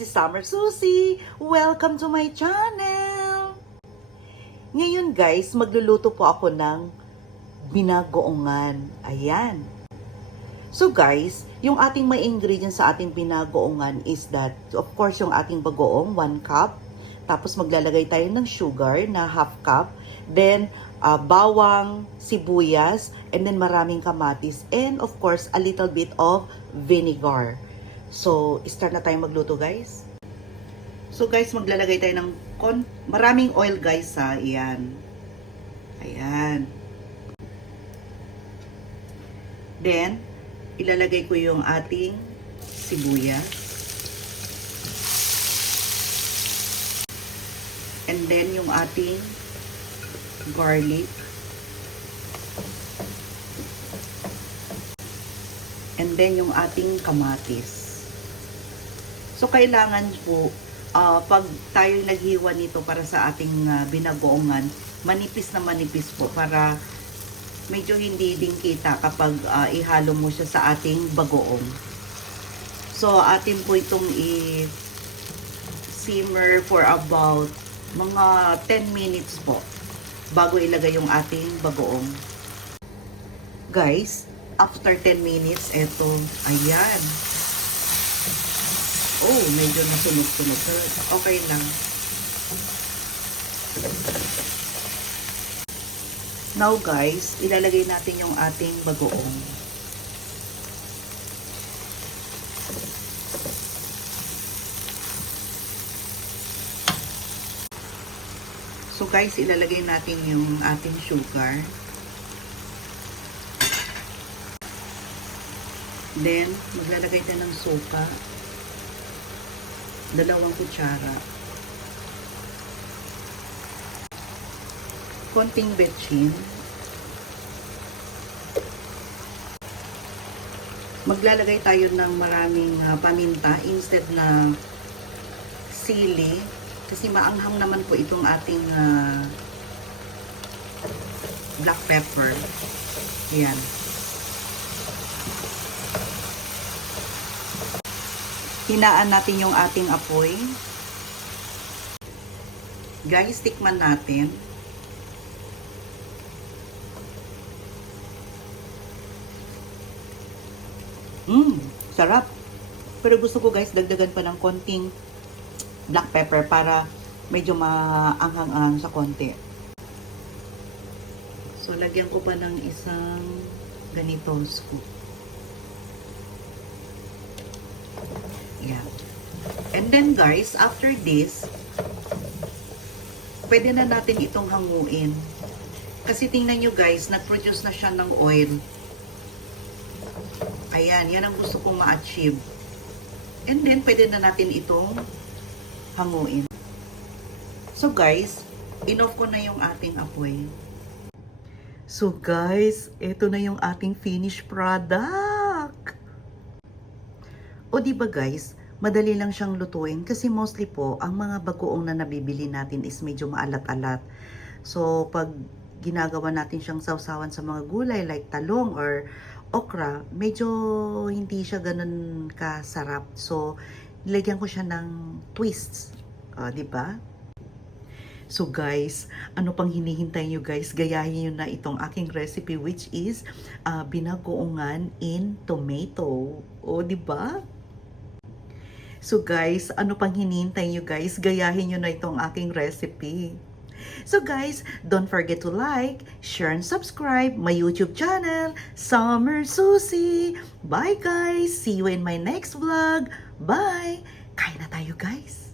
This is Summer Susie. Welcome to my channel. Ngayon guys, magluluto po ako ng binagoongan. Ayan. So guys, yung ating may ingredients sa ating binagoongan is that, of course, yung ating bagoong, 1 cup. Tapos maglalagay tayo ng sugar na half cup. Then, bawang, sibuyas, and then maraming kamatis. And of course, a little bit of vinegar. So, start na tayo magluto guys. So guys, maglalagay tayo ng maraming oil guys ha. Ayan. Ayan. Then, ilalagay ko yung ating sibuyas. And then, yung ating garlic. And then, yung ating kamatis. So, kailangan po, pag tayo naghiwa nito para sa ating binagoongan, manipis na manipis po para medyo hindi din kita kapag ihalo mo siya sa ating bagoong. So, atin po itong i-simmer for about mga 10 minutes po bago ilagay yung ating bagoong. Guys, after 10 minutes, eto, ayan. Oh, medyo nasunog-sunog. Okay lang. Now guys, ilalagay natin yung ating bagoong. So guys, ilalagay natin yung ating sugar. Then, maglalagay tayo ng suka. 2 kutsara. Konting betchin. Maglalagay tayo ng maraming paminta instead na sili. Kasi maanghang naman po itong ating black pepper. Ayan. Hinaan natin yung ating apoy. Guys, tikman natin. Sarap. Pero gusto ko guys, dagdagan pa ng konting black pepper para medyo maanghang-anghang sa konti. So, lagyan ko pa ng isang ganito scoop. Yeah. And then guys, after this, pwede na natin itong hanguin. Kasi tingnan nyo guys, nag-produce na siya ng oil. Ayan, yan ang gusto kong ma-achieve. And then, pwede na natin itong hanguin. So guys, inoff ko na yung ating apoy. So guys, ito na yung ating finished product. O diba guys, madali lang siyang lutuin kasi mostly po, ang mga bagoong na nabibili natin is medyo maalat-alat. So, pag ginagawa natin siyang sausawan sa mga gulay like talong or okra, medyo hindi siya ganun kasarap. So, nilagyan ko siya ng twists. Diba? So guys, ano pang hinihintay nyo guys? Gayahin nyo na itong aking recipe which is binagoongan in tomato. O, diba? So guys, ano pang hinihintay nyo guys? Gayahin nyo na itong aking recipe. So guys, don't forget to like, share, and subscribe my YouTube channel, Summer Susie. Bye guys! See you in my next vlog. Bye! Kain na tayo guys!